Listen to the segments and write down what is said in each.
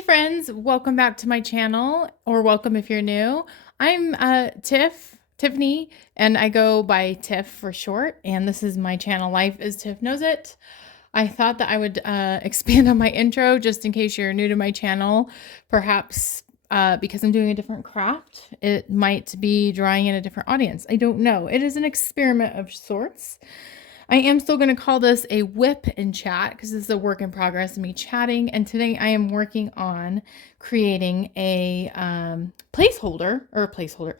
Hey friends, welcome back to my channel, or welcome if you're new. I'm Tiffany, and I go by Tiff for short, and this is my channel, Life as Tiff Knows It. I thought that I would expand on my intro just in case you're new to my channel. Perhaps because I'm doing a different craft, it might be drawing in a different audience. I don't know. It is an experiment of sorts. I am still going to call this a WIP in chat because this is a work in progress of me chatting. And today I am working on creating a placeholder, a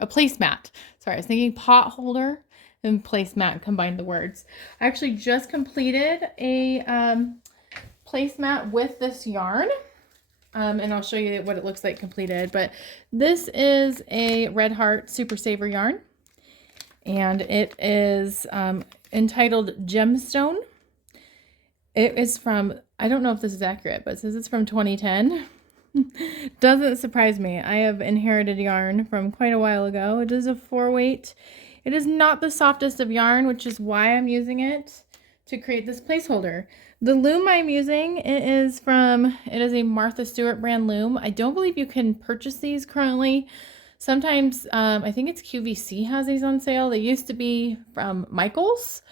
placemat. Sorry, I was thinking pot holder and placemat, combined the words. I actually just completed a placemat with this yarn. And I'll show you what it looks like completed. But this is a Red Heart Super Saver yarn. And it is entitled Gemstone. It is from, I don't know if this is accurate, but it says it's from 2010. Doesn't surprise me. I have inherited yarn from quite a while ago. It is a 4-weight. It is not the softest of yarn, which is why I'm using it to create this placeholder. The loom I'm using, it is a Martha Stewart brand loom. I don't believe you can purchase these currently. Sometimes, I think it's QVC has these on sale. They used to be from Michaels,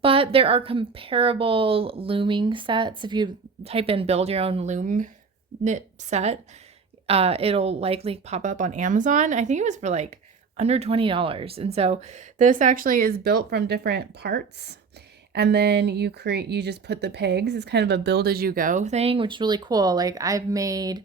but there are comparable looming sets. If you type in build your own loom knit set, it'll likely pop up on Amazon. I think it was for like under $20. And so this actually is built from different parts. And then you just put the pegs. It's kind of a build as you go thing, which is really cool. Like I've made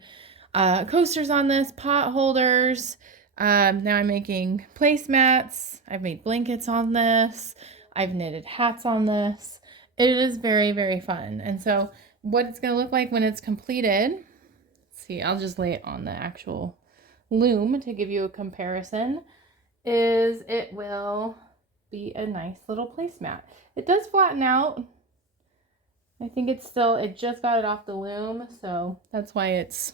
coasters on this, pot holders. Now I'm making placemats. I've made blankets on this. I've knitted hats on this. It is very, very fun. And so what it's going to look like when it's completed, let's see, I'll just lay it on the actual loom to give you a comparison, is it will be a nice little placemat. It does flatten out. I think it just got it off the loom, so that's why it's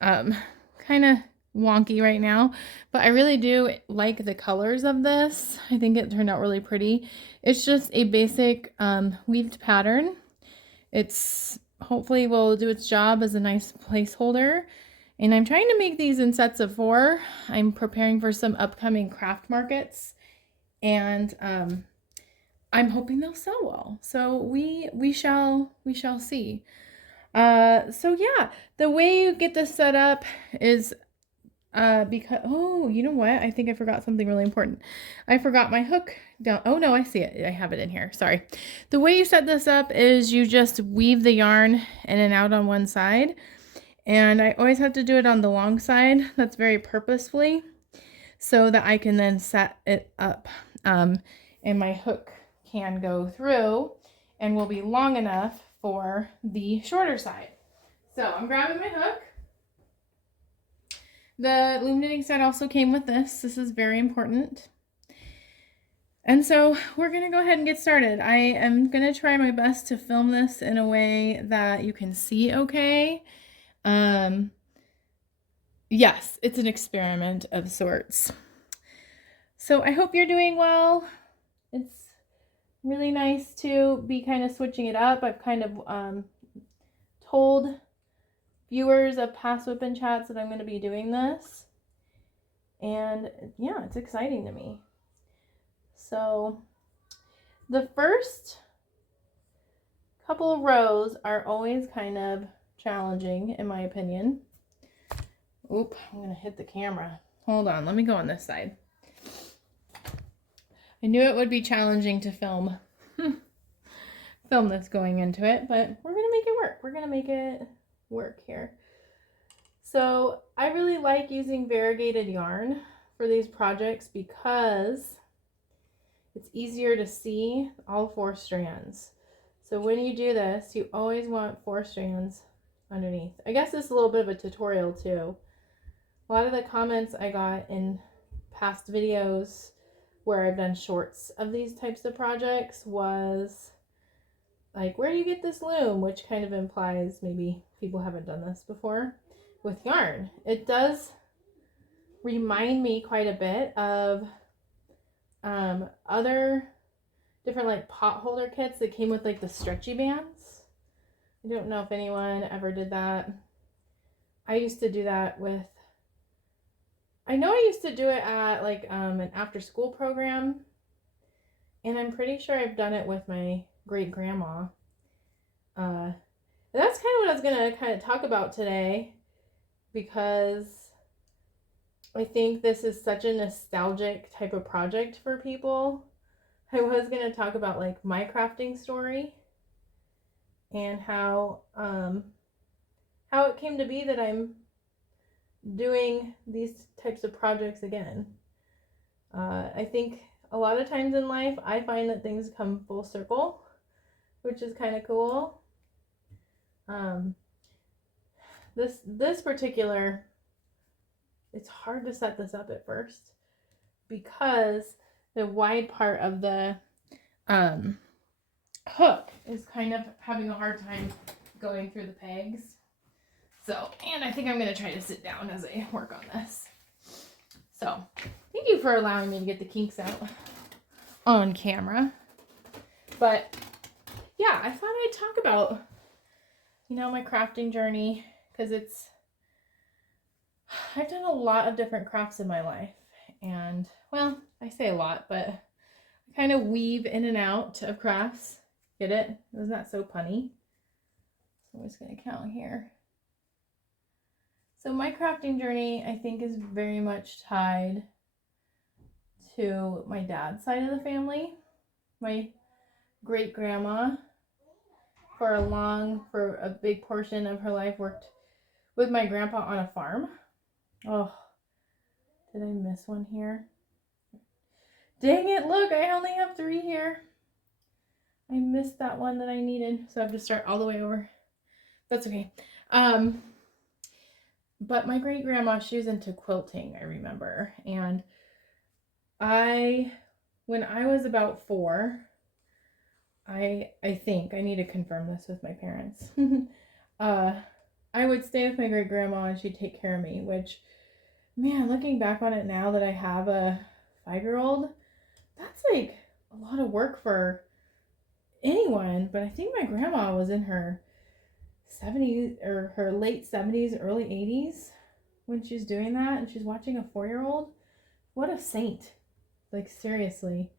kind of wonky right now, but I really do like the colors of this. I think it turned out really pretty. It's just a basic weaved pattern. It's hopefully will do its job as a nice placeholder, and I'm trying to make these in sets of 4. I'm preparing for some upcoming craft markets, and I'm hoping they'll sell well. So we shall see. So yeah, the way you get this set up is because, oh, you know what? I think I forgot something really important. I forgot my hook down. Oh no, I see it. I have it in here. Sorry. The way you set this up is you just weave the yarn in and out on one side. And I always have to do it on the long side. That's very purposefully so that I can then set it up. And my hook can go through and will be long enough for the shorter side. So I'm grabbing my hook. The loom knitting set also came with this. This is very important. And so we're going to go ahead and get started. I am going to try my best to film this in a way that you can see okay. Yes, it's an experiment of sorts. So I hope you're doing well. It's really nice to be kind of switching it up. I've kind of told viewers of past WIP and chats that I'm going to be doing this, and yeah, it's exciting to me. So the first couple of rows are always kind of challenging in my opinion. Oop, I'm going to hit the camera. Hold on, let me go on this side. I knew it would be challenging to film this going into it, but we're going to make it work. We're going to make it work here. So I really like using variegated yarn for these projects because it's easier to see all 4 strands. So when you do this, you always want 4 strands underneath. I guess this is a little bit of a tutorial too. A lot of the comments I got in past videos where I've done shorts of these types of projects was like, where do you get this loom? Which kind of implies maybe people haven't done this before with yarn. It does remind me quite a bit of other different like pot holder kits that came with like the stretchy bands. I don't know if anyone ever did that. I used to do that with, I know I used to do it at like an after school program, and I'm pretty sure I've done it with my great grandma. That's kind of what I was going to kind of talk about today, because I think this is such a nostalgic type of project for people. I was going to talk about like my crafting story and how it came to be that I'm doing these types of projects again. I think a lot of times in life I find that things come full circle, which is kind of cool. This particular, it's hard to set this up at first because the wide part of the hook is kind of having a hard time going through the pegs. So, and I think I'm going to try to sit down as I work on this. So, thank you for allowing me to get the kinks out on camera. But, yeah, I thought I'd talk about, my crafting journey, because I've done a lot of different crafts in my life. And, well, I say a lot, but I kind of weave in and out of crafts. Get it? Isn't that so punny? So I'm just going to count here. So my crafting journey, I think, is very much tied to my dad's side of the family. My great grandma, for a big portion of her life, worked with my grandpa on a farm. Oh, did I miss one here? Dang it, look, I only have 3 here. I missed that one that I needed, so I have to start all the way over. That's okay. But my great grandma, she was into quilting, I remember. And when I was about 4, I think, I need to confirm this with my parents. I would stay with my great grandma and she'd take care of me, which, man, looking back on it now that I have a 5-year-old, that's like a lot of work for anyone. But I think my grandma was in her 70s or her late 70s, early 80s when she's doing that, and she's watching a 4-year-old. What a saint. Like, seriously.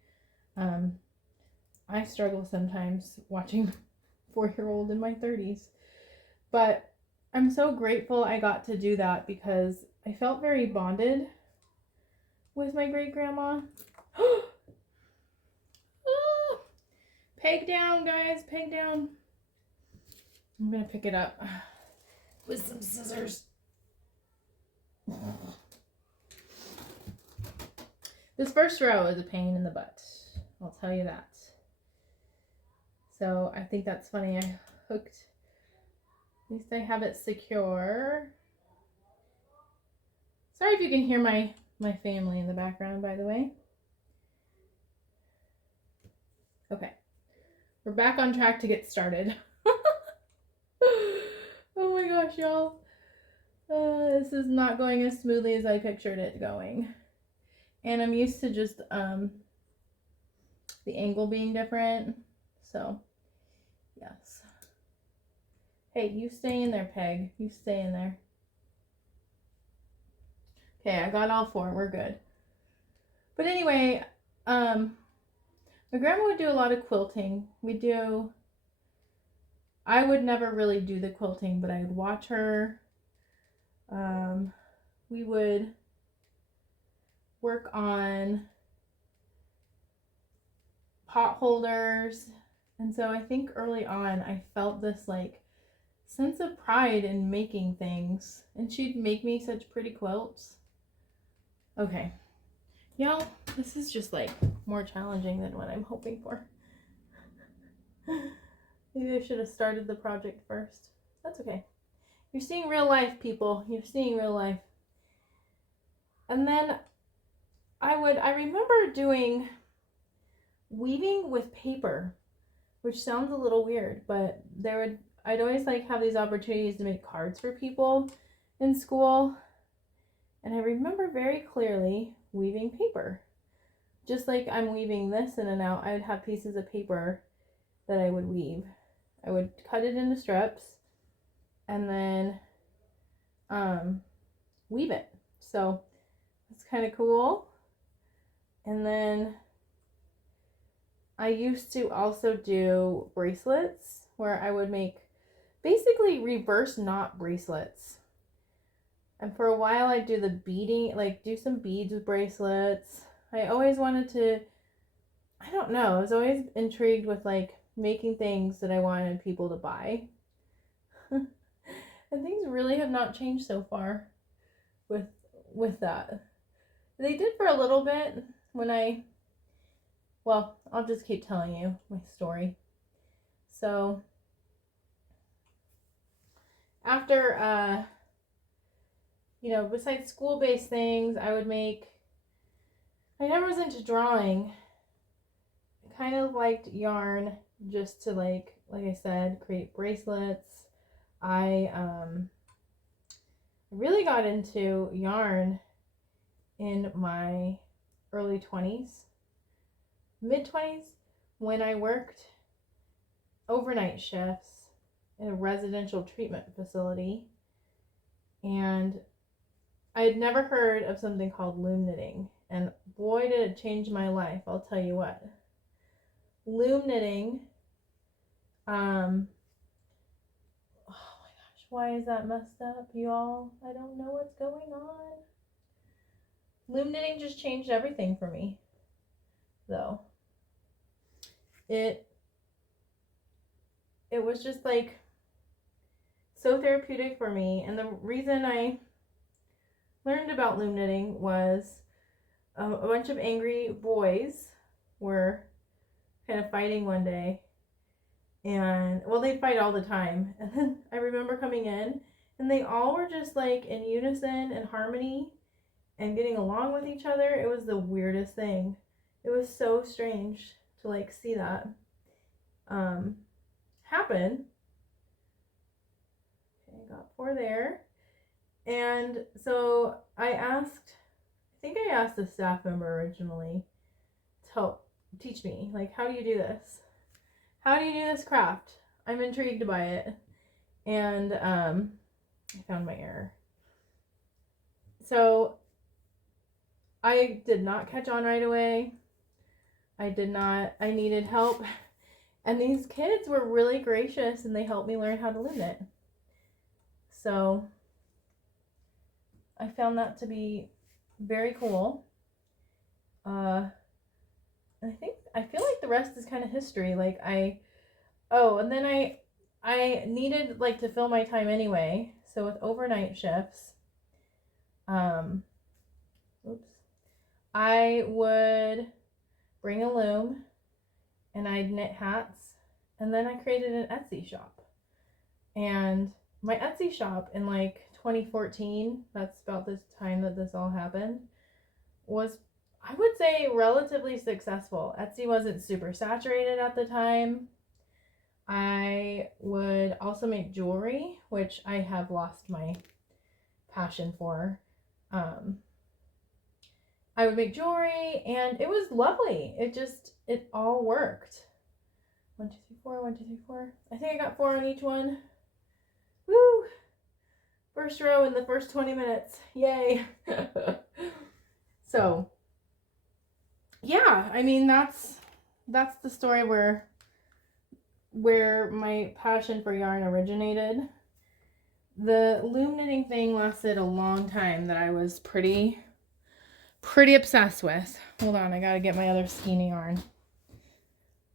I struggle sometimes watching 4-year-old in my 30s. But I'm so grateful I got to do that because I felt very bonded with my great grandma. Peg down, guys, peg down. I'm gonna pick it up with some scissors. This first row is a pain in the butt, I'll tell you that. So I think that's funny. I hooked, at least I have it secure. Sorry if you can hear my family in the background, by the way. Okay, we're back on track to get started. Oh my gosh, y'all. This is not going as smoothly as I pictured it going. And I'm used to just the angle being different. So, yes. Hey, you stay in there, Peg. You stay in there. Okay, I got all 4. We're good. But anyway, my grandma would do a lot of quilting. I would never really do the quilting, but I would watch her. We would work on pot holders. And so I think early on I felt this like sense of pride in making things. And she'd make me such pretty quilts. Okay. Y'all, this is just like more challenging than what I'm hoping for. Maybe I should have started the project first. That's okay. You're seeing real life, people. You're seeing real life. And then I remember doing weaving with paper, which sounds a little weird, but I'd always like have these opportunities to make cards for people in school. And I remember very clearly weaving paper. Just like I'm weaving this in and out, I would have pieces of paper that I would weave. I would cut it into strips, and then weave it. So it's kind of cool. And then I used to also do bracelets where I would make basically reverse knot bracelets. And for a while I'd do the beading, like do some beads with bracelets. I always wanted to, I don't know, I was always intrigued with like making things that I wanted people to buy. And things really have not changed so far with that. They did for a little bit when well, I'll just keep telling you my story. So after besides school-based things, I never was into drawing. I kind of liked yarn just to like I said, create bracelets. I really got into yarn in my early 20s, mid 20s, when I worked overnight shifts in a residential treatment facility. And I had never heard of something called loom knitting. And boy, did it change my life, I'll tell you what. Loom knitting, oh my gosh, why is that messed up, y'all? I don't know what's going on. Loom knitting just changed everything for me, though. It was just like so therapeutic for me. And the reason I learned about loom knitting was a bunch of angry boys were kind of fighting one day. And well, they'd fight all the time. And then I remember coming in and they all were just like in unison and harmony and getting along with each other. It was the weirdest thing. It was so strange to like see that happen. Okay, got 4 there. And so I think I asked a staff member originally to help teach me, like, how do you do this? How do you do this craft? I'm intrigued by it. And I found my error. So I did not catch on right away. I needed help. And these kids were really gracious and they helped me learn how to loom knit. So I found that to be very cool. And I feel like the rest is kind of history. Like and then I needed like to fill my time anyway. So with overnight shifts, I would bring a loom and I'd knit hats, and then I created an Etsy shop. And my Etsy shop in like 2014, that's about this time that this all happened, was, I would say, relatively successful. Etsy wasn't super saturated at the time. I would also make jewelry, which I have lost my passion for. I would make jewelry and it was lovely. It all worked. 1, 2, 3, 4, 1, 2, 3, 4. I think I got 4 on each one. Woo! First row in the first 20 minutes. Yay! So, yeah, I mean, that's the story where my passion for yarn originated. The loom knitting thing lasted a long time that I was pretty obsessed with. Hold on, I gotta get my other skein yarn.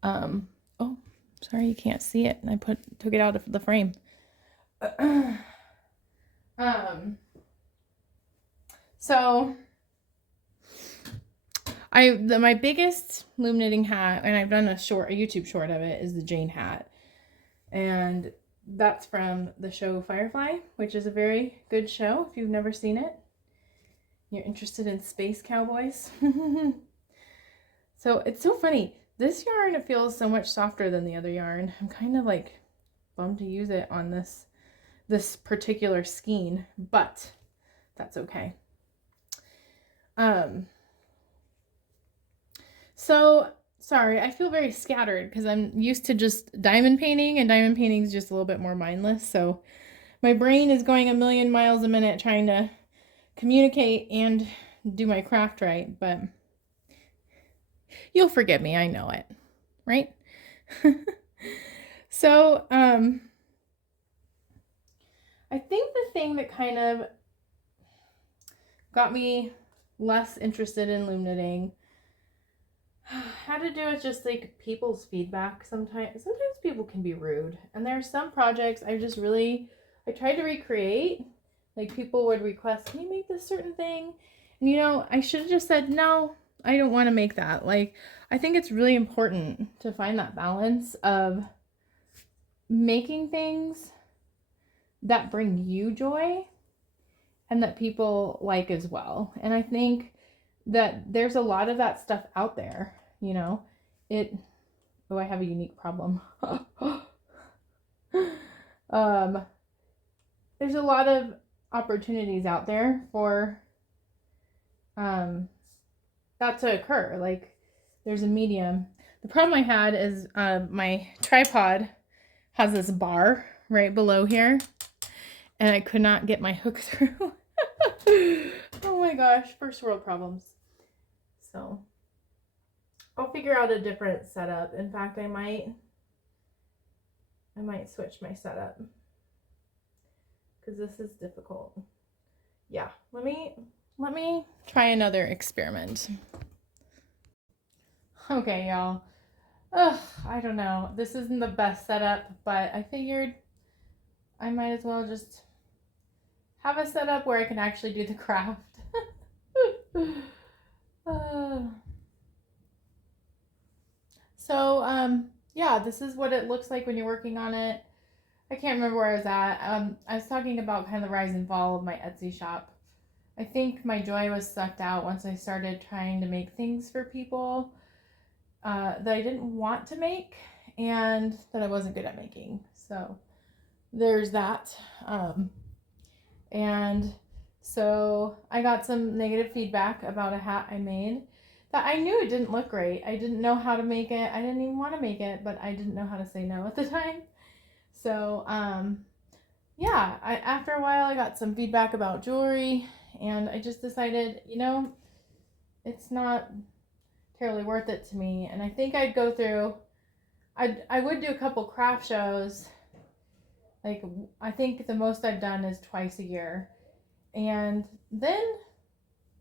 Oh, sorry, you can't see it. I took it out of the frame. So my biggest loom knitting hat, and I've done a YouTube short of it, is the Jane hat. And that's from the show Firefly, which is a very good show if you've never seen it. You're interested in space cowboys. So it's so funny. This yarn feels so much softer than the other yarn. I'm kind of like bummed to use it on this particular skein, but that's okay. So sorry, I feel very scattered because I'm used to just diamond painting, and diamond painting is just a little bit more mindless. So my brain is going a million miles a minute trying to communicate and do my craft right, but you'll forgive me, I know it, right? So, I think the thing that kind of got me less interested in loom knitting had to do with just like people's feedback. Sometimes people can be rude, and there are some projects I tried to recreate. Like, people would request, can you make this certain thing? And I should have just said, no, I don't want to make that. Like, I think it's really important to find that balance of making things that bring you joy and that people like as well. And I think that there's a lot of that stuff out there, I have a unique problem. There's a lot of opportunities out there for that to occur. Like, there's a medium. The problem I had is my tripod has this bar right below here, and I could not get my hook through. Oh my gosh, first world problems. So I'll figure out a different setup. In fact, I might switch my setup because this is difficult. Yeah, let me try another experiment. Okay, y'all. I don't know. This isn't the best setup, but I figured I might as well just have a setup where I can actually do the craft. Yeah, this is what it looks like when you're working on it. I can't remember where I was at. I was talking about kind of the rise and fall of my Etsy shop. I think my joy was sucked out once I started trying to make things for people that I didn't want to make and that I wasn't good at making. So there's that. And so I got some negative feedback about a hat I made that I knew it didn't look great. I didn't know how to make it. I didn't even want to make it, but I didn't know how to say no at the time. So, yeah, after a while I got some feedback about jewelry, and I just decided, it's not terribly worth it to me. And I think I'd go through, I would do a couple craft shows. Like, I think the most I've done is twice a year. And then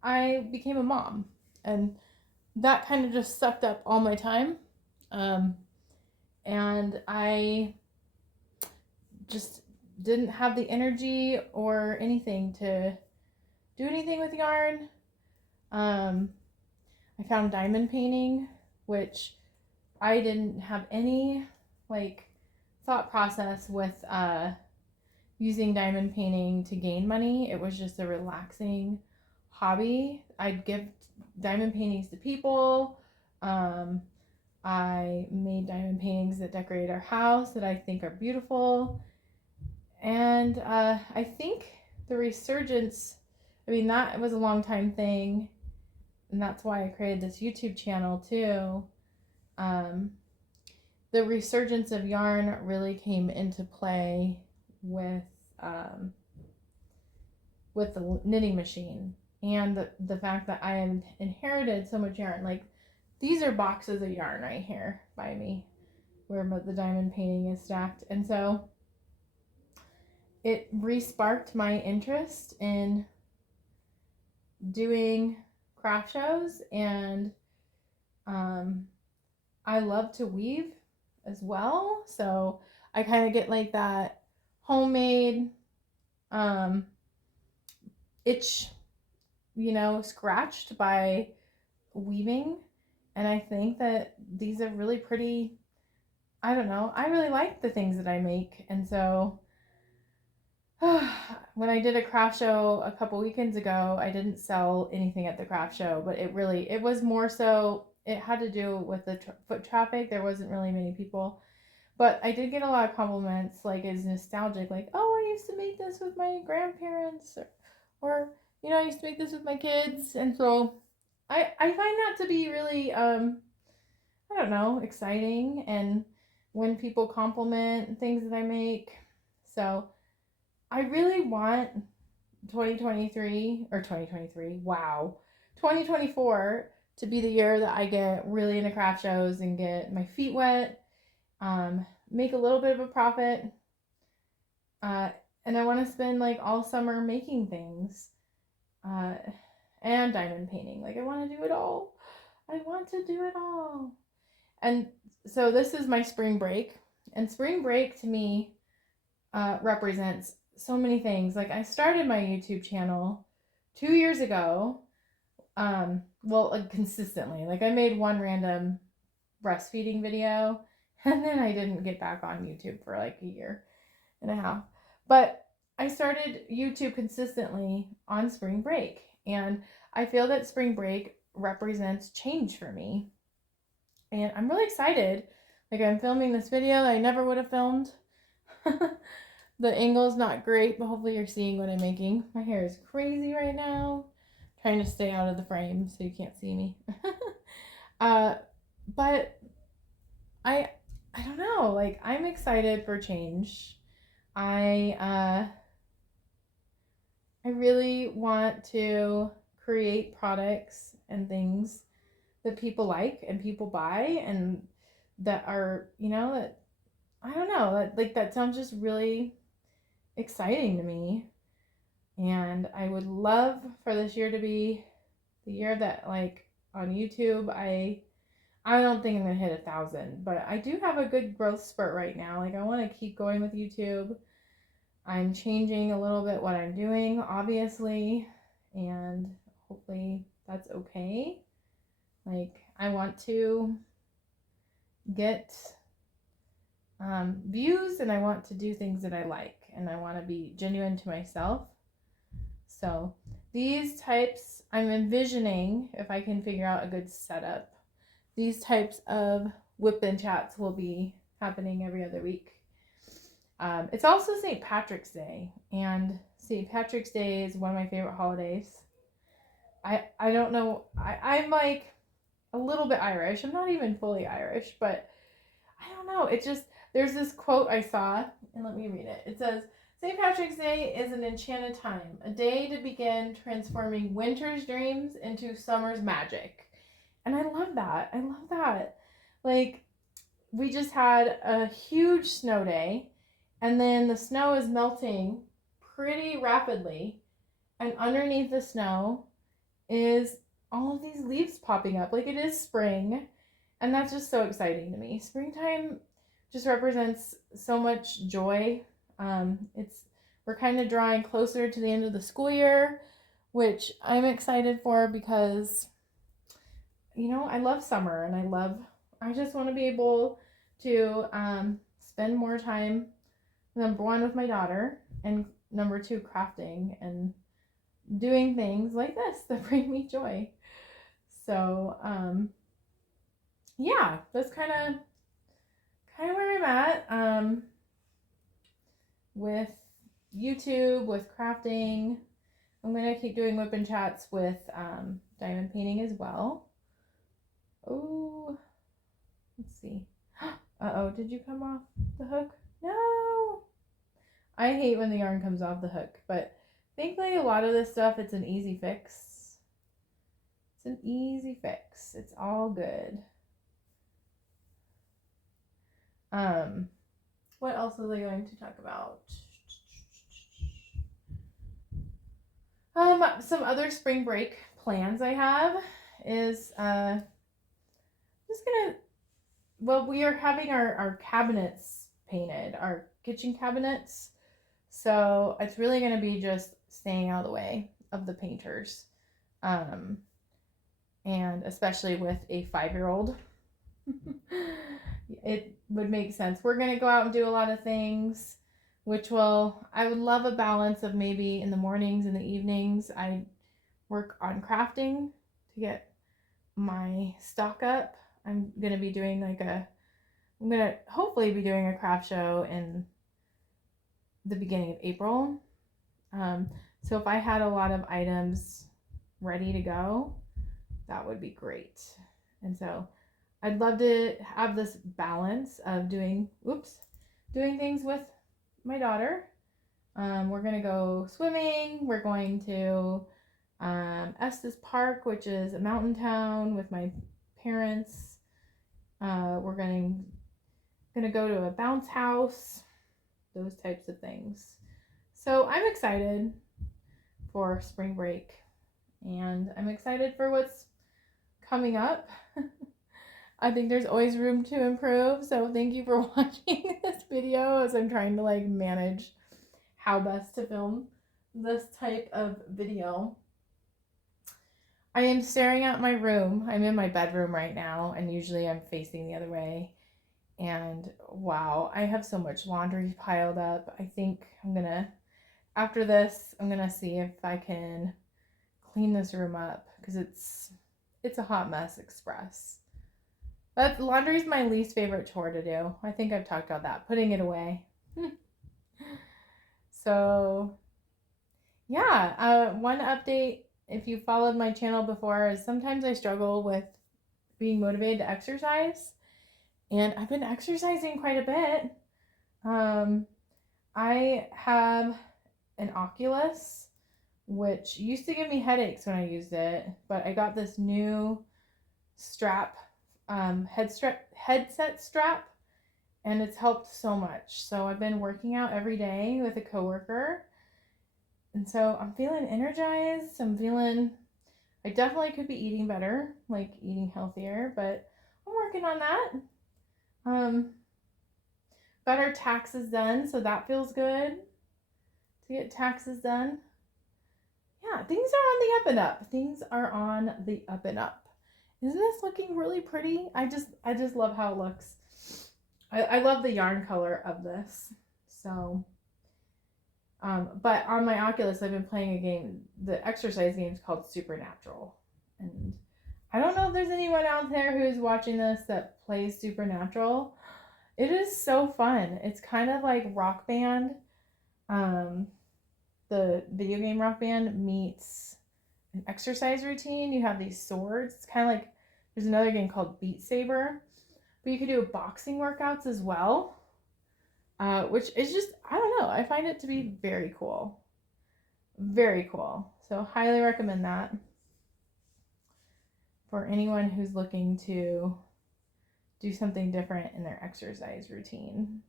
I became a mom, and that kind of just sucked up all my time. And I just didn't have the energy or anything to do anything with yarn. I found diamond painting, which I didn't have any thought process with using diamond painting to gain money. It was just a relaxing hobby. I'd give diamond paintings to people. I made diamond paintings that decorate our house that I think are beautiful. And I think the resurgence, that was a long time thing. And that's why I created this YouTube channel too. The resurgence of yarn really came into play with the knitting machine, and the fact that I had inherited so much yarn. Like, these are boxes of yarn right here by me where the diamond painting is stacked. And so it re-sparked my interest in doing craft shows, and I love to weave as well. So I kind of get like that homemade itch, scratched by weaving. And I think that these are really pretty. I don't know. I really like the things that I make. And so when I did a craft show a couple weekends ago, I didn't sell anything at the craft show, but it was more so, it had to do with the foot traffic. There wasn't really many people, but I did get a lot of compliments, like, it's nostalgic, like, oh, I used to make this with my grandparents, or I used to make this with my kids. And so I find that to be really, I don't know, exciting, and when people compliment things that I make. So I really want 2023 or 2023, wow, 2024 to be the year that I get really into craft shows and get my feet wet, make a little bit of a profit, uh, and I want to spend like all summer making things, uh, and diamond painting. Like I want to do it all. I want to do it all. And so this is my spring break, and spring break to me represents so many things. Like I started my YouTube channel 2 years ago. Well, like consistently. Like I made one random breastfeeding video, and then I didn't get back on YouTube for like a year and a half. But I started YouTube consistently on spring break, and I feel that spring break represents change for me. And I'm really excited. Like I'm filming this video that I never would have filmed. The angle's not great, but hopefully you're seeing what I'm making. My hair is crazy right now. Trying to stay out of the frame so you can't see me. But I don't know. Like I'm excited for change. I really want to create products and things that people like and people buy and that are, that I don't know, that sounds just really exciting to me. And I would love for this year to be the year that like on YouTube I don't think I'm gonna hit 1,000, but I do have a good growth spurt right now. Like I want to keep going with YouTube. I'm changing a little bit what I'm doing, obviously, and hopefully that's okay. Like I want to get views, and I want to do things that I like, and I want to be genuine to myself. So these types, I'm envisioning, if I can figure out a good setup, these types of WIP and chats will be happening every other week. It's also St. Patrick's Day, and St. Patrick's Day is one of my favorite holidays. I don't know, I'm like a little bit Irish. I'm not even fully Irish, but I don't know. It just, there's this quote I saw, and let me read it. It says, St. Patrick's Day is an enchanted time, a day to begin transforming winter's dreams into summer's magic. And I love that. I love that. Like, we just had a huge snow day, and then the snow is melting pretty rapidly, and underneath the snow is all of these leaves popping up. Like, it is spring, and that's just so exciting to me. Springtime just represents so much joy. We're kind of drawing closer to the end of the school year, which I'm excited for because I love summer, and I just want to be able to spend more time, number one, with my daughter, and number two, crafting and doing things like this that bring me joy. So, yeah, that's kind of where I'm at with YouTube, with crafting. I'm going to keep doing WIP and chats with diamond painting as well. Oh, let's see. Uh-oh, did you come off the hook? No! I hate when the yarn comes off the hook, but thankfully a lot of this stuff, it's an easy fix. It's an easy fix. It's all good. What else was I going to talk about? Some other spring break plans I have is we are having our cabinets painted, our kitchen cabinets. So it's really going to be just staying out of the way of the painters. And especially with a 5-year-old, it would make sense. We're going to go out and do a lot of things, I would love a balance of maybe in the mornings and the evenings, I work on crafting to get my stock up. I'm going to hopefully be doing a craft show in the beginning of April. So if I had a lot of items ready to go, that would be great. And so I'd love to have this balance of doing things with my daughter, We're going to go swimming. We're going to Estes Park, which is a mountain town with my parents. We're going to go to a bounce house, those types of things. So I'm excited for spring break, and I'm excited for what's coming up. I think there's always room to improve, so thank you for watching this video as I'm trying to like manage how best to film this type of video. I am staring at my room. I'm in my bedroom right now, and usually I'm facing the other way. And wow, I have so much laundry piled up. I think I'm gonna, after this, I'm gonna see if I can clean this room up because it's a hot mess express. But laundry is my least favorite chore to do. I think I've talked about that, putting it away. So yeah, one update, if you followed my channel before, is sometimes I struggle with being motivated to exercise, and I've been exercising quite a bit. I have an Oculus, which used to give me headaches when I used it, but I got this new strap, headset strap, and it's helped so much. So I've been working out every day with a coworker, and so I'm feeling energized. I definitely could be eating better, like eating healthier, but I'm working on that. Got our taxes done, so that feels good to get taxes done. Yeah, things are on the up and up. Things are on the up and up. Isn't this looking really pretty? I just love how it looks. I love the yarn color of this. So, but on my Oculus, I've been playing a game. The exercise game is called Supernatural, and I don't know if there's anyone out there who's watching this that plays Supernatural. It is so fun. It's kind of like Rock Band. The video game Rock Band meets an exercise routine. You have these swords. It's kind of like, there's another game called Beat Saber, but you could do boxing workouts as well, which is just, I don't know, I find it to be very cool. Very cool. So highly recommend that for anyone who's looking to do something different in their exercise routine.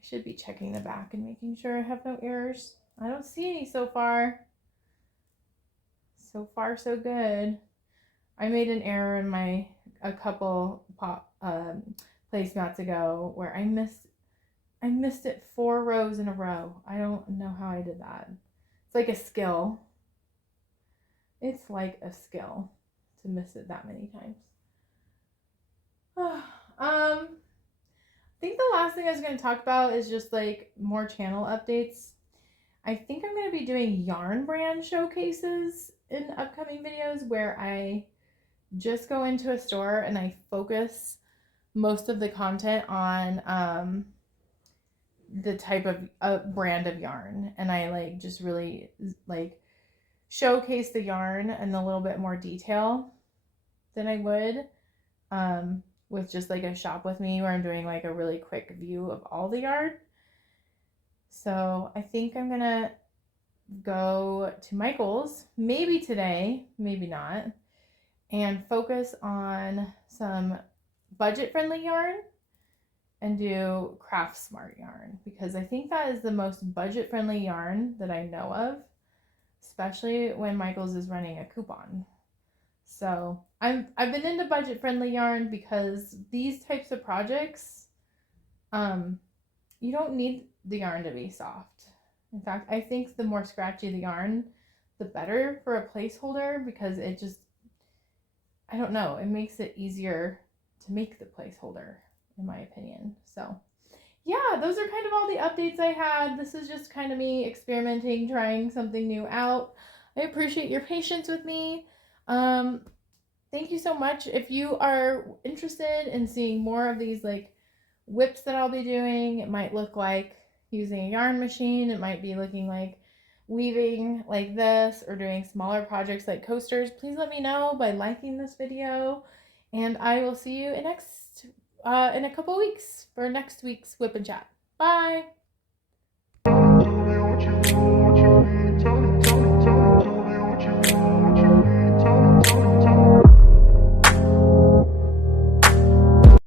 I should be checking the back and making sure I have no errors. I don't see any so far. So far, so good. I made an error in a couple placemats ago where I missed it 4 rows in a row. I don't know how I did that. It's like a skill. It's like a skill to miss it that many times. I think the last thing I was going to talk about is just like more channel updates. I think I'm going to be doing yarn brand showcases in upcoming videos where I just go into a store and I focus most of the content on the type of brand of yarn, and I like just really like showcase the yarn in a little bit more detail than I would with just like a shop with me where I'm doing like a really quick view of all the yarn. So I think I'm gonna go to Michael's maybe today, maybe not, and focus on some budget-friendly yarn and do Craft Smart yarn, because I think that is the most budget-friendly yarn that I know of, especially when Michael's is running a coupon. So I've been into budget-friendly yarn because these types of projects, you don't need the yarn to be soft. In fact, I think the more scratchy the yarn, the better for a placeholder, because it just, I don't know, it makes it easier to make the placeholder, in my opinion. So yeah, those are kind of all the updates I had. This is just kind of me experimenting, trying something new out. I appreciate your patience with me. Thank you so much. If you are interested in seeing more of these like WIPs that I'll be doing, it might look like using a yarn machine. It might be looking like weaving like this, or doing smaller projects like coasters. Please let me know by liking this video, and I will see you in a couple weeks for next week's WIP and Chat. Bye!